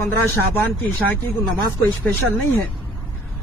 15 शाबान की इशा की नमाज कोई स्पेशल नहीं है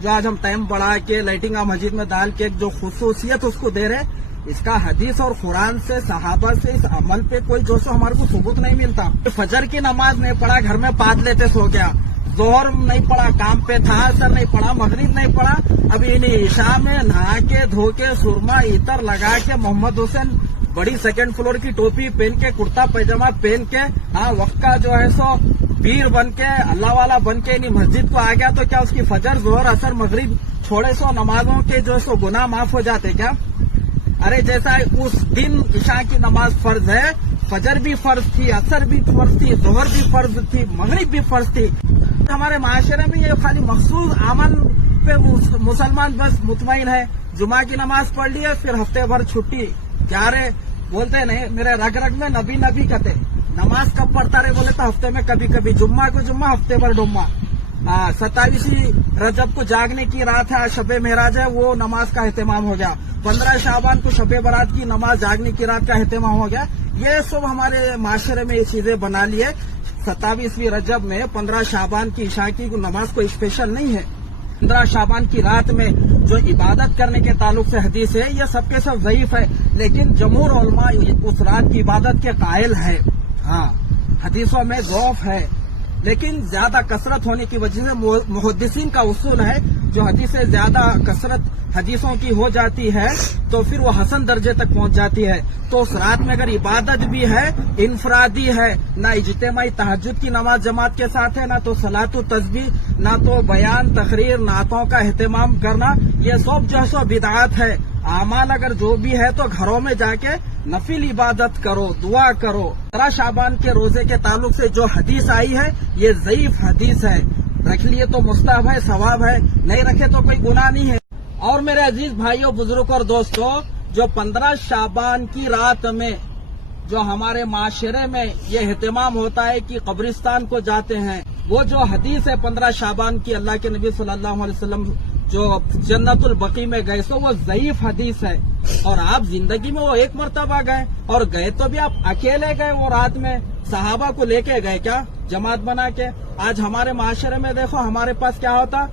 जो आज हम टाइम बढ़ा के लाइटिंग मस्जिद में डाल के जो खुसूसियत उसको दे रहे, इसका हदीस और कुरान से सहाबा से इस अमल पे कोई जो सो हमारे को सबूत नहीं मिलता। फजर की नमाज नहीं पढ़ा, घर में पाद लेते सो गया, जोहर नहीं पढ़ा, काम पे था, असर नहीं पढ़ा, मगरिब नहीं पढ़ा, अभी इन ईशा में नहा के धो के सुरमा इतर लगा के मोहम्मद हुसैन बड़ी सेकंड फ्लोर की टोपी पहन के कुर्ता पैजामा पहन के वक्त का जो है सो पीर बन के अल्लाह वाला बन के इन मस्जिद को आ गया तो क्या उसकी फजर जोहर असर मगरिब छोड़े सो नमाजों के जो सो गुनाह माफ हो जाते क्या? अरे जैसा उस दिन इशा की नमाज फर्ज है, फजर भी फर्ज थी, असर भी फर्ज थी, जोहर भी फर्ज थी, मगरिब भी फर्ज थी। हमारे माशरे में ये खाली मखसूस अमल पे मुसलमान बस मुतमईन है, जुमा की नमाज पढ़ ली है फिर हफ्ते भर छुट्टी। क्या रे बोलते नहीं, मेरे रग रग में नबी नबी कहते, नमाज कब पढ़ता रहे बोले तो हफ्ते में कभी कभी, जुम्मा को जुम्मा हफ्ते भर डुम्मा। 27 रजब को जागने की रात है, शबे महराज है, वो नमाज का एहतमाम हो गया। 15 शाबान को शबे बरात की नमाज जागने की रात का एहतमाम हो गया। ये सब हमारे माशरे में ये चीजें बना लिए। 27वीं रजब में 15 शाबान की इशा की नमाज कोई स्पेशल नहीं है। 15 शाबान की रात में जो इबादत करने के ताल्लुक से हदीस है ये सबके सब ज़ईफ है, लेकिन जमहूर उलमा उस रात की इबादत के कायल है। हाँ, हदीसों में ज़ौफ है, लेकिन ज्यादा कसरत होने की वजह से मुहद्दिसीन का उसूल है जो हदीसें ज्यादा कसरत हदीसों की हो जाती है तो फिर वो हसन दर्जे तक पहुंच जाती है। तो उस रात में अगर इबादत भी है, इनफरादी है, ना इज्तिमाई तहज्जुद की नमाज जमात के साथ है, ना तो सलातु तस्बीह, ना तो बयान तकरीर नातों का एहतमाम करना, ये सब जो है सो बिदअत है। आमाल अगर जो भी है तो घरों में जाके नफिल इबादत करो, दुआ करो। 15 शाबान के रोजे के ताल्लुक से जो हदीस आई है ये ज़ईफ हदीस है, रख लिए तो मुस्तहब है, सवाब है, नहीं रखे तो कोई गुनाह नहीं है। और मेरे अजीज भाइयों, बुजुर्ग और दोस्तों, जो 15 शाबान की रात में जो हमारे माशरे में ये एहतमाम होता है कि कब्रिस्तान को जाते हैं, वो जो हदीस है 15 शाबान की, अल्लाह के नबी सल्लल्लाहु अलैहि वसल्लम जो जन्नतुल बकी में गए सो वो ज़ईफ हदीस है। और आप जिंदगी में वो एक मरतबा गए, और गए तो भी आप अकेले गए, वो रात में सहाबा को लेके गए क्या जमात बना के? आज हमारे माशरे में देखो हमारे पास क्या होता,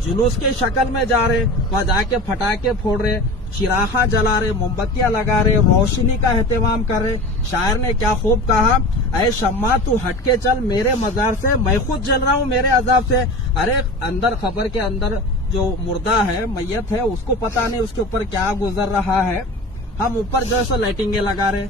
जुलूस के शक्ल में जा रहे, वहाँ जाके फटाके फोड़ रहे, चिराहा जला रहे, मोमबत्तियां लगा रहे, रोशनी का एहतमाम कर रहे। शायर ने क्या खूब कहा, ऐ शम्मा तू हटके चल मेरे मजार से, मैं खुद जल रहा हूँ मेरे अजाब से। अरे अंदर खबर के अंदर जो मुर्दा है, मैयत है, उसको पता नहीं उसके ऊपर क्या गुजर रहा है, हम ऊपर जो है सो लाइटिंगे लगा रहे,